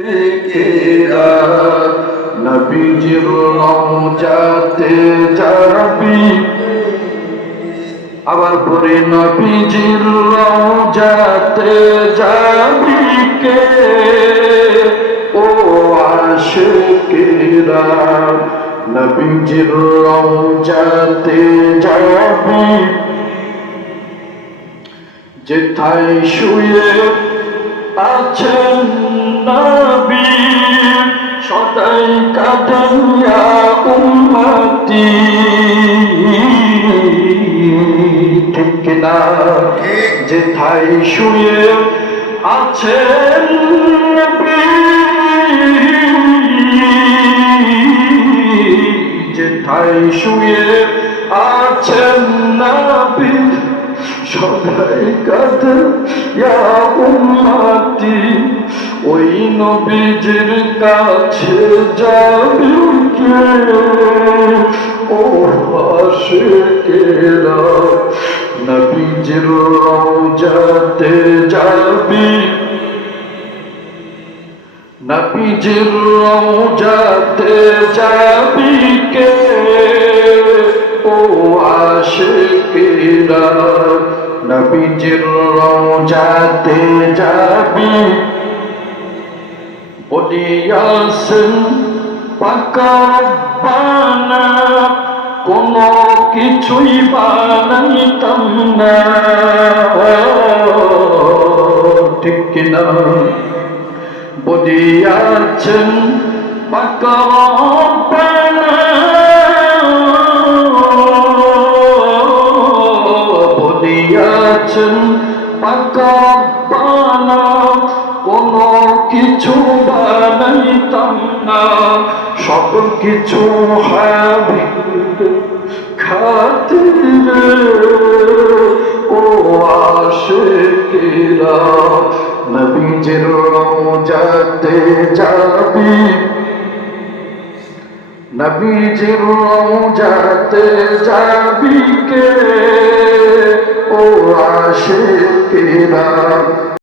কেরা নবীজির রওজাতে যাবি, আবার পরে নবীজির রওজাতে যাবি কে ও আশিকেরা, নবীজির রওজাতে যাবি, যেথায় শুয়ে আছেন নবী সদাই কাঁদেন ইয়া উম্মতি, ঠিক কিনা? যেথায় শুয়ে আছেন নবী, যেথায় শুয়ে আছেন নবী সদাই কাঁদেন ইয়া উম্মতি, ওই নবীজির কাছে যাবি কে ও আশিকেরা, নবীজির রওজাতে যাবি, নবীজির রওজাতে যাবি কে ও আশিকেরা, নবীজির রওজাতে যাবি, বলিয়াছেন পাক রব্বানা কোনো কিছুই বানাইতাম না, ঠিক কিনা? বলিয়াছেন পাক রব্বানা, বলিয়াছেন পাক রব্বানা কোনো কিছু বানাইতাম না, সব কিছু হাবিবের খাতিরে ও আশিকেরা, নবীজির রওজাতে যাবি, নবীজির রওজাতে যাবি কে ও আশিকেরা,